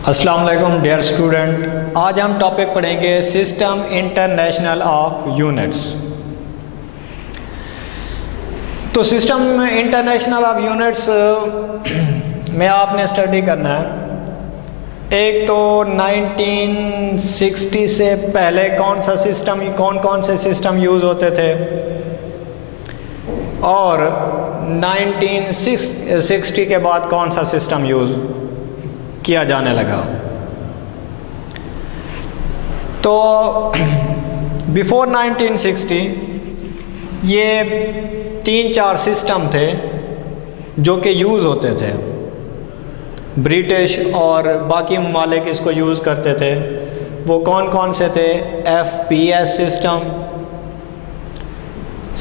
अस्सलाम वालेकुम dear student, आज हम टॉपिक पढ़ेंगे सिस्टम इंटरनेशनल ऑफ यूनिट्स। तो सिस्टम इंटरनेशनल ऑफ यूनिट्स में आपने स्टडी करना है। एक तो 1960 से पहले कौन कौन से सिस्टम यूज़ होते थे और 1960 के बाद कौन सा सिस्टम यूज़ किया जाने लगा। तो बिफोर 1960 ये 3-4 सिस्टम थे जो कि यूज़ होते थे। ब्रिटिश और बाकी ममालिक इसको यूज़ करते थे। वो कौन कौन से थे? FPS system,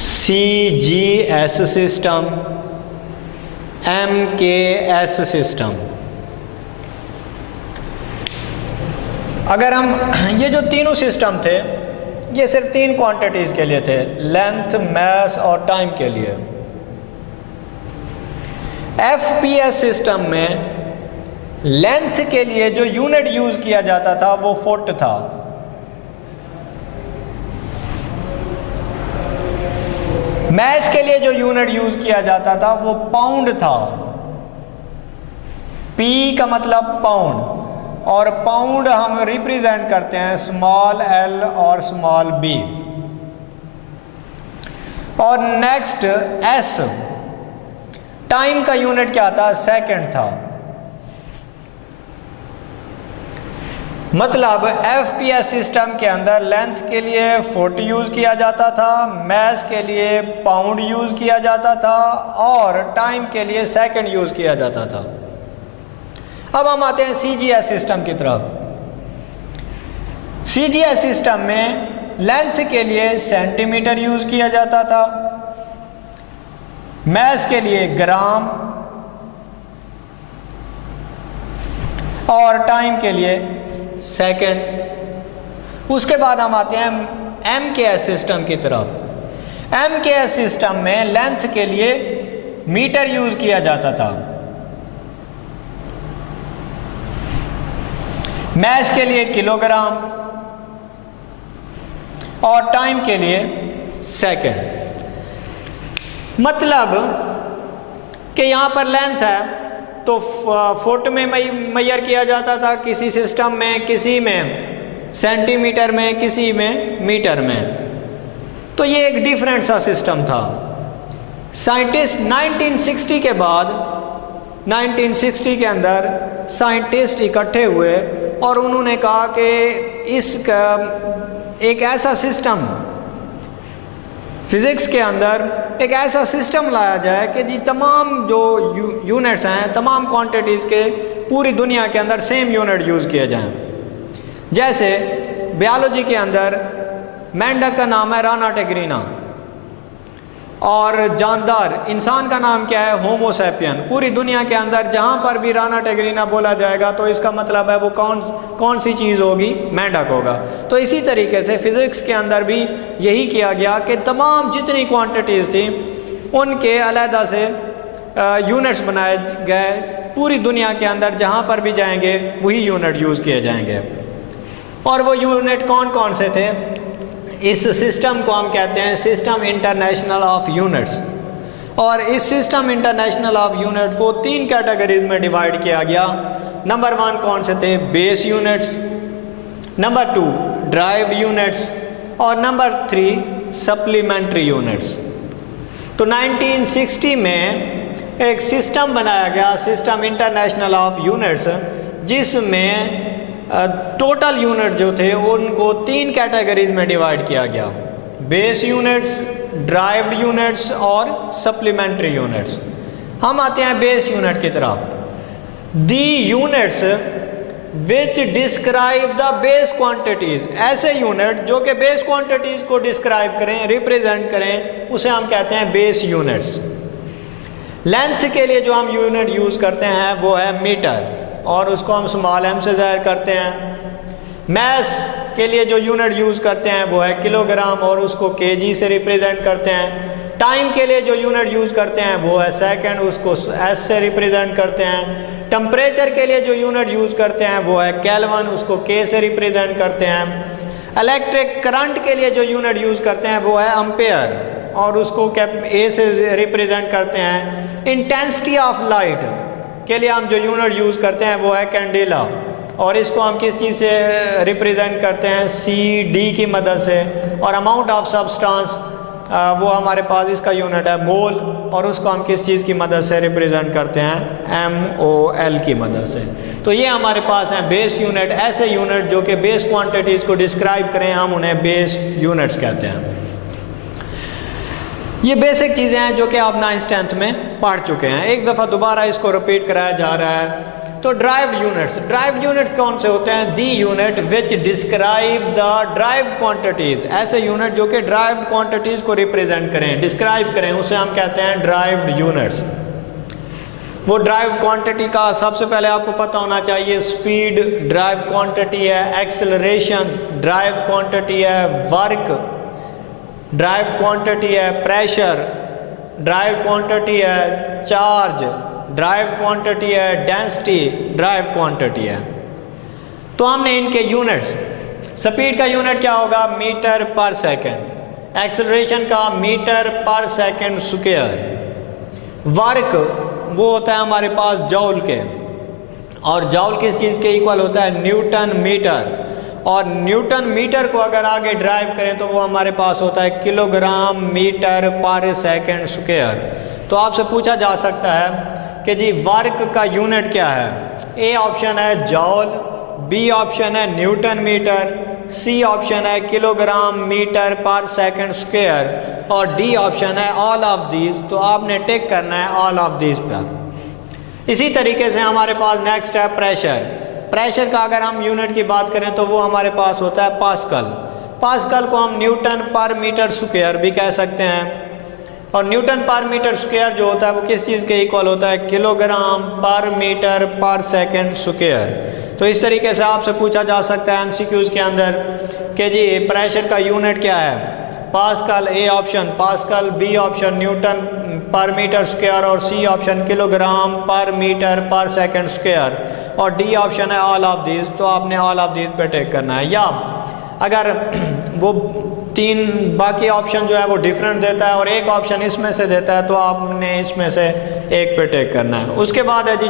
CGS system, MKS system. अगर हम ये जो तीनों सिस्टम थे ये सिर्फ 3 क्वांटिटीज़ के लिए थे, लेंथ, मास और टाइम के लिए। FPS सिस्टम में लेंथ के लिए जो यूनिट यूज़ किया जाता था वो फुट था। मास के लिए जो यूनिट यूज़ किया जाता था वो पाउंड था। P का मतलब पाउंड, और पाउंड हम रिप्रेजेंट करते हैं स्मॉल l और स्मॉल b। और नेक्स्ट S, टाइम का यूनिट क्या था? सेकंड था। मतलब FPS सिस्टम के अंदर लेंथ के लिए फुट यूज़ किया जाता था, मास के लिए पाउंड यूज़ किया जाता था और टाइम के लिए सेकंड यूज़ किया जाता था। अब हम आते हैं CGS सिस्टम की तरफ। CGS सिस्टम में लेंथ के लिए सेंटीमीटर यूज़ किया जाता था, मास के लिए ग्राम और टाइम के लिए सेकंड। उसके बाद हम आते हैं MKS सिस्टम की तरफ। MKS सिस्टम में लेंथ के लिए मीटर यूज़ किया जाता था, मास के लिए किलोग्राम और टाइम के लिए सेकंड। मतलब कि यहाँ पर लेंथ है तो फुट में मेजर किया जाता था किसी सिस्टम में, किसी में सेंटीमीटर में, किसी में मीटर में। तो ये एक डिफरेंट सा सिस्टम था। साइंटिस्ट 1960 के बाद 1960 के अंदर साइंटिस्ट इकट्ठे हुए और उन्होंने कहा कि इसका एक ऐसा सिस्टम फिज़िक्स के अंदर एक ऐसा सिस्टम लाया जाए कि जी तमाम जो यूनिट्स हैं, तमाम क्वांटिटीज़ के पूरी दुनिया के अंदर सेम यूनिट यूज़ किए जाएं। जैसे बायोलॉजी के अंदर मेंढक का नाम है राना टेग्रीना और जानदार इंसान का नाम क्या है? होमो सैपियन। पूरी दुनिया के अंदर जहाँ पर भी राना टेग्रीना बोला जाएगा तो इसका मतलब है वो कौन सी चीज़ होगी? मेंढक होगा। तो इसी तरीके से फिज़िक्स के अंदर भी यही किया गया कि तमाम जितनी क्वांटिटीज़ थी उनके अलहदा से यूनिट्स बनाए गए। पूरी दुनिया के अंदर जहाँ पर भी जाएंगे वही यूनिट यूज़ किए जाएंगे। और वो यूनिट कौन कौन से थे? इस सिस्टम को हम कहते हैं सिस्टम इंटरनेशनल ऑफ यूनिट्स। और इस सिस्टम इंटरनेशनल ऑफ यूनिट को 3 कैटेगरीज में डिवाइड किया गया। नंबर 1 कौन से थे? Base units, number 2 derived units और नंबर 3 सप्लीमेंट्री यूनिट्स। तो 1960 में एक सिस्टम बनाया गया, सिस्टम इंटरनेशनल ऑफ यूनिट्स, जिसमें टोटल यूनिट जो थे उनको 3 कैटेगरीज में डिवाइड किया गया। बेस यूनिट्स, ड्राइव्ड यूनिट्स और सप्लीमेंट्री यूनिट्स। हम आते हैं बेस यूनिट की तरफ। The units which describe the base quantities, ऐसे यूनिट जो कि बेस क्वांटिटीज को डिस्क्राइब करें, रिप्रेजेंट करें, उसे हम कहते हैं बेस यूनिट्स। लेंथ के लिए जो हम यूनिट यूज़ करते हैं वो है मीटर और उसको हम स्मॉल m से ज़ाहिर करते हैं। मास के लिए जो यूनिट यूज़ करते हैं वो है किलोग्राम और उसको kg से रिप्रेजेंट करते हैं। टाइम के लिए जो यूनिट यूज़ करते हैं वो है सेकंड, उसको एस से रिप्रेजेंट करते हैं। टेम्परेचर के लिए जो यूनिट यूज़ करते हैं वो है केल्विन, उसको के से रिप्रेजेंट करते हैं। इलेक्ट्रिक करंट के लिए जो यूनिट यूज़ करते हैं वो है एम्पेयर और उसको ए से रिप्रेजेंट करते हैं। इंटेंसिटी ऑफ लाइट के लिए हम जो यूनिट यूज़ करते हैं वो है कैंडेला और इसको हम किस चीज़ से रिप्रेजेंट करते हैं, सी डी की मदद से। और अमाउंट ऑफ सब्सटेंस वो हमारे पास इसका यूनिट है मोल और उसको हम किस चीज़ की मदद से रिप्रेजेंट करते हैं, MOL की मदद से। तो ये हमारे पास हैं बेस यूनिट, ऐसे यूनिट जो कि बेस क्वांटिटीज़ को डिस्क्राइब करें, हम उन्हें बेस यूनिट्स कहते हैं। ये बेसिक चीज़ें हैं जो कि आप 9th 10th में पढ़ चुके हैं, एक दफ़ा दोबारा इसको रिपीट कराया जा रहा है। तो ड्राइव्ड यूनिट्स कौन से होते हैं? दी unit which describe the derived quantities, ऐसे यूनिट जो कि ड्राइव्ड क्वांटिटीज को रिप्रेजेंट करें, डिस्क्राइब करें, उसे हम कहते हैं ड्राइव्ड यूनिट्स। वो ड्राइव्ड क्वांटिटी का सबसे पहले आपको पता होना चाहिए, स्पीड ड्राइव क्वांटिटी है, एक्सेलरेशन ड्राइव क्वांटिटी है, वर्क ड्राइव क्वांटिटी है, प्रेशर ड्राइव क्वांटिटी है, चार्ज ड्राइव क्वांटिटी है, डेंसिटी ड्राइव क्वांटिटी है। तो हमने इनके यूनिट्स, स्पीड का यूनिट क्या होगा, मीटर पर सेकंड, एक्सेलरेशन का metre per second square, work वो होता है हमारे पास जॉल के, और जॉल किस चीज़ के इक्वल होता है, न्यूटन मीटर, और न्यूटन मीटर को अगर आगे ड्राइव करें तो वो हमारे पास होता है kilogram metre per second square. तो आपसे पूछा जा सकता है कि जी वर्क का यूनिट क्या है, ए ऑप्शन है जॉल, बी ऑप्शन है न्यूटन मीटर, सी ऑप्शन है kilogram metre per second square, और डी ऑप्शन है ऑल ऑफ दीज। तो आपने टिक करना है ऑल ऑफ दीज पर। इसी तरीके से हमारे पास नेक्स्ट है प्रेशर का अगर हम यूनिट की बात करें तो वो हमारे पास होता है पास्कल को हम न्यूटन पर मीटर स्क्वायर भी कह सकते हैं, और न्यूटन पर मीटर स्क्वायर जो होता है वो किस चीज़ के इक्वल होता है, kilogram per metre per second square. तो इस तरीके से आपसे पूछा जा सकता है MCQs के अंदर कि जी प्रेशर का यूनिट क्या है, pascal A option pascal, B option newton per metre square, और C option kilogram per metre per second square, और डी ऑप्शन है ऑल ऑफ दीज। तो आपने ऑल ऑफ दीज पे टेक करना है, या अगर वो तीन बाकी ऑप्शन जो है वो डिफरेंट देता है और एक ऑप्शन इसमें से देता है तो आपने इसमें से एक पे टेक करना है। उसके बाद है जी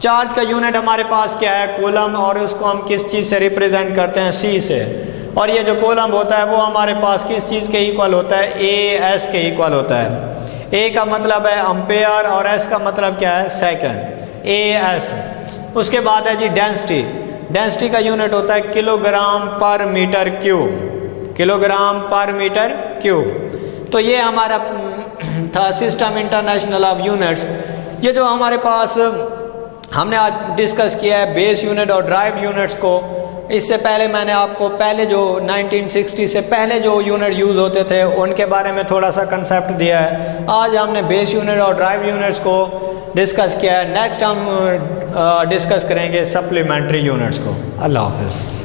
चार्ज का यूनिट हमारे पास क्या है, कूलम, और उसको हम किस चीज़ से रिप्रेजेंट करते हैं, सी से। और ये जो कूलम होता है वो हमारे पास किस चीज़ के इक्वल होता है, AS के इक्वल होता है। ए का मतलब है एम्पेयर और एस का मतलब क्या है, सेकंड, AS। उसके बाद है जी डेंसिटी का यूनिट होता है किलोग्राम पर मीटर क्यूब। तो ये हमारा था सिस्टम इंटरनेशनल ऑफ यूनिट्स। ये जो हमारे पास हमने आज डिस्कस किया है बेस यूनिट और ड्राइव यूनिट्स को, इससे पहले मैंने आपको पहले जो 1960 से पहले जो यूनिट यूज़ होते थे उनके बारे में थोड़ा सा कंसेप्ट दिया है। आज हमने बेस यूनिट और ड्राइव यूनिट्स को डिस्कस किया है। नेक्स्ट हम डिस्कस करेंगे सप्लीमेंट्री यूनिट्स को। अल्लाह हाफ़िज़।